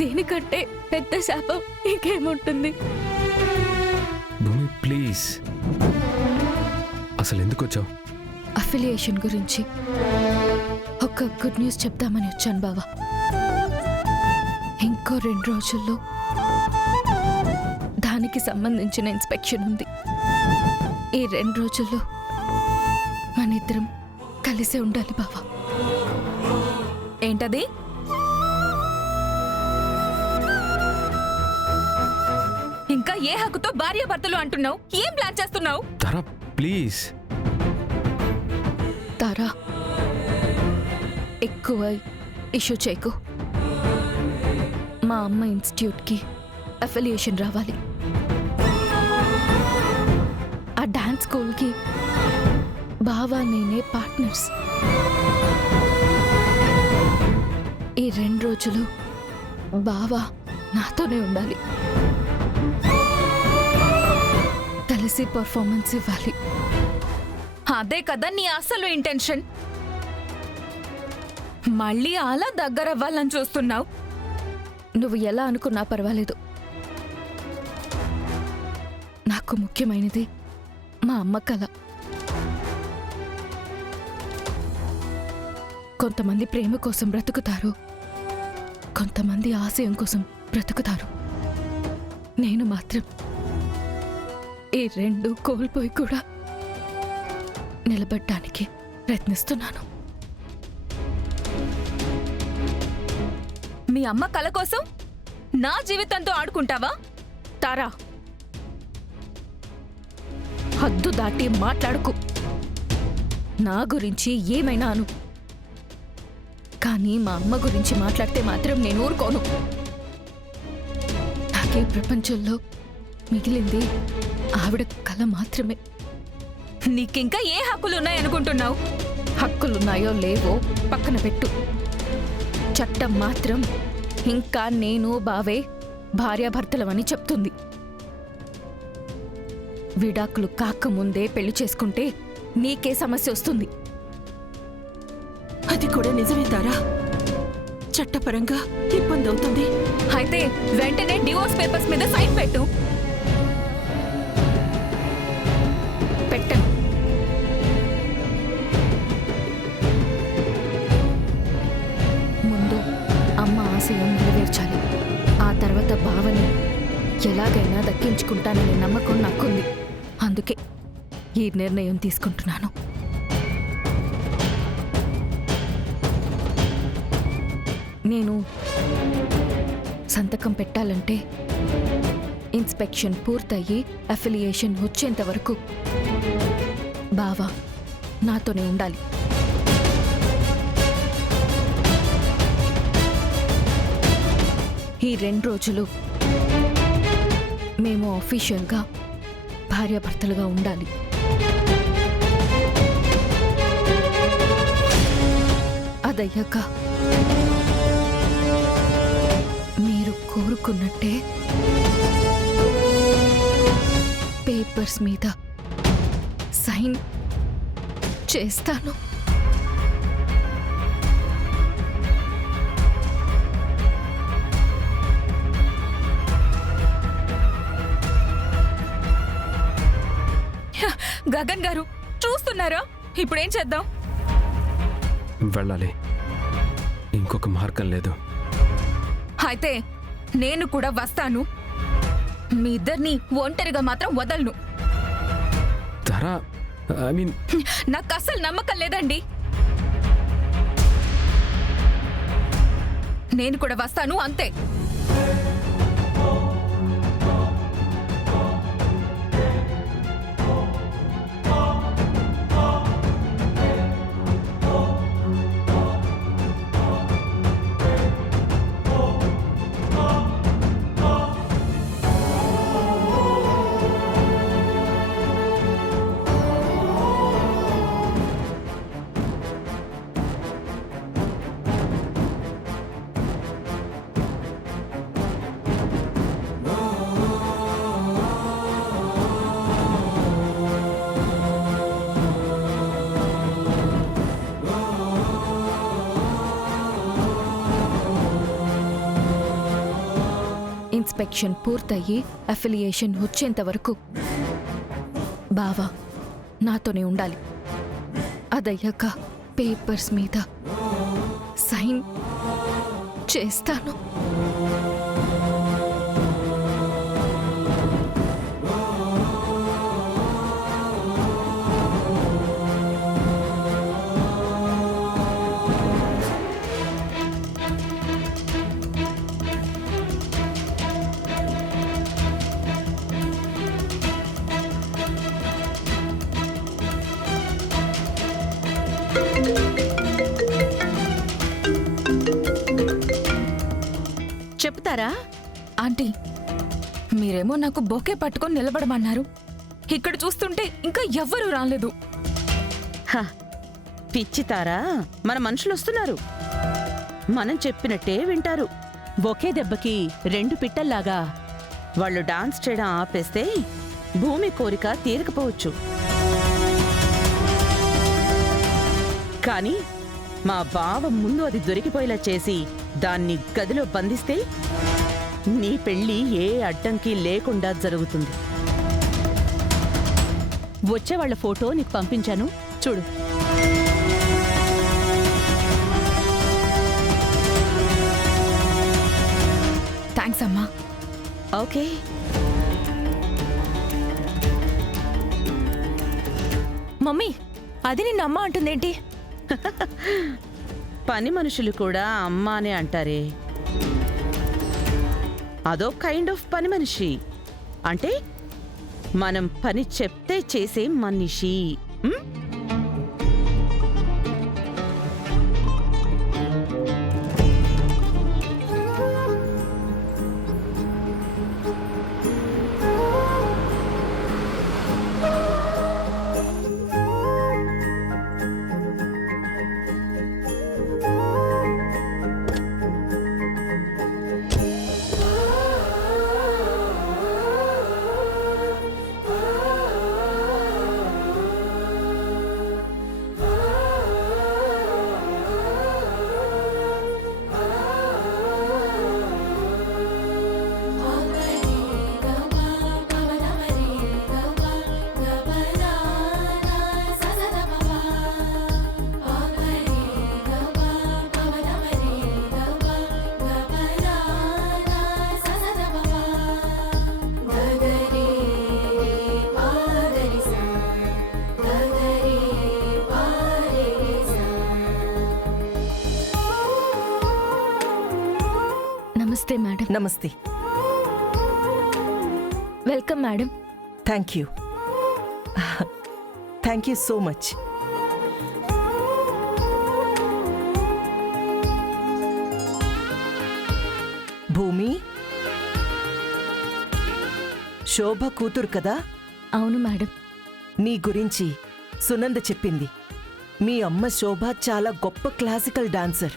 దీనికంటే పెద్ద శాపం ఇంకేముంటుంది? భూమి ప్లీజ్, అసలు ఎందుకు వచ్చావు? అఫిలియేషన్ గురించి ఒక గుడ్ న్యూస్ చెప్దామని వచ్చాను బావా. ఇంకో 2 రోజుల్లో దానికి సంబంధించిన ఇన్స్పెక్షన్ ఉంది. ఈ 2 రోజుల్లో మన ఇద్దరం కలిసే ఉండాలి బావా. ఏంటది? ఇంకా ఏ హక్కుతో భార్యాభర్తలు అంటున్నావు? ఏం ప్లాన్ చేస్తున్నావు? తారా ప్లీజ్. తారా, ఎక్కువ ఇష్యూ చేయకు. మా అమ్మ ఇన్స్టిట్యూట్కి అఫిలియేషన్ రావాలి. ఆ డాన్స్ స్కూల్కి బావా నేనే పార్ట్నర్స్. ఈ 2 రోజులు బావా నాతోనే ఉండాలి. కలిసి పర్ఫార్మెన్స్ ఇవ్వాలి. అదే కదా నీ అసలు ఇంటెన్షన్. మళ్ళీ అలా దగ్గరవ్వాలని చూస్తున్నావు. నువ్వు ఎలా అనుకున్నా పర్వాలేదు. నాకు ముఖ్యమైనది మా అమ్మ కల. కొంతమంది ప్రేమ కోసం బ్రతుకుతారు, కొంతమంది ఆశయం కోసం బ్రతుకుతారు. నేను మాత్రం ఈ 2 కోల్పోయి కూడా నిలబడ్డానికి ప్రయత్నిస్తున్నాను. మీ అమ్మ కల కోసం నా జీవితంతో ఆడుకుంటావా? తారా, హద్దు దాటి మాట్లాడుకు. నా గురించి ఏమైనా అను, కానీ మా అమ్మ గురించి మాట్లాడితే మాత్రం నేను ఊరుకోను. నాకే ప్రపంచంలో మిగిలింది ఆవిడ కల మాత్రమే. నీకింకా ఏ హక్కులున్నాయనుకుంటున్నావు? హక్కులున్నాయో లేవో పక్కన పెట్టు. చట్టం మాత్రం ఇంకా నేను బావే భార్యాభర్తలమని చెప్తుంది. విడాకులు కాకముందే పెళ్లి చేసుకుంటే నీకే సమస్య వస్తుంది. అది కూడా నిజమే తారా. చట్టపరంగా ఇబ్బంది అవుతుంది. అయితే వెంటనే డివోర్స్ పేపర్స్ మీద సైన్ పెట్టు. పెట్టను. ముందు అమ్మ ఆశయం నెరవేర్చాలి. ఆ తర్వాత భావని ఎలాగైనా దక్కించుకుంటాననే నమ్మకం నాకుంది. అందుకే ఈ నిర్ణయం తీసుకుంటున్నాను. నేను సంతకం పెట్టాలంటే ఇన్స్పెక్షన్ పూర్తయి అఫిలియేషన్ వచ్చేంత వరకు బావా నాతోనే ఉండాలి. ఈ 2 రోజులు మేము ఆఫీషియల్గా భార్యాభర్తలుగా ఉండాలి. అదయ్యాక మీరు కోరుకున్నట్టే పేపర్స్ మీద సైన్ చేస్తాను. గగన్ గారు చూస్తున్నారా? ఇప్పుడేం చేద్దాం? వెళ్ళాలి, ఇంకొక మార్గం లేదు. అయితే నేను కూడా వస్తాను. మీ ఇద్దరిని ఒంటరిగా మాత్రం వదలను. తారా, ఐ మీన్ నాకు అస్సలు నమ్మకం లేదండి. నేను కూడా వస్తాను, అంతే. ఇన్స్పెక్షన్ పూర్తయి అఫిలియేషన్ వచ్చేంత వరకు బావా నాతోనే ఉండాలి. అదయ్యాక పేపర్స్ మీద సైన్ చేస్తాను. చెప్తారా? ఆంటీ, మీరేమో నాకు బొకే పట్టుకొని నిలబడమన్నారు. ఇక్కడ చూస్తుంటే ఇంకా ఎవ్వరూ రాలేదు. హ, పిచ్చితారా, మన మనుషులు వస్తున్నారు. మనం చెప్పినట్టే వింటారు. ఒకే దెబ్బకి రెండు పిట్టల్లాగా వాళ్ళు డాన్స్ చేయడం ఆపేస్తే భూమి కోరిక తీరకపోవచ్చు. కానీ మా బావ ముందు అది దొరికిపోయేలా చేసి దాన్ని గదిలో బంధిస్తే నీ పెళ్లి ఏ అడ్డంకి లేకుండా జరుగుతుంది. వచ్చేవాళ్ల ఫోటో నీకు పంపించాను, చూడు. థ్యాంక్స్ అమ్మా. ఓకే. మమ్మీ, అది నిన్న అమ్మ అంటుందేంటి? పని మనుషులు కూడా అమ్మ అనే అంటారే. అదో కైండ్ ఆఫ్ పని మనిషి. అంటే మనం పని చెప్తే చేసే మనిషి. ఉమ్? నమస్తే మేడం. నమస్తే. Welcome madam. Thank you. Thank you so much. భూమి, శోభ కూతురు కదా? అవును మేడం. నీ గురించి సునంద చెప్పింది. మీ అమ్మ శోభ చాలా గొప్ప క్లాసికల్ డాన్సర్.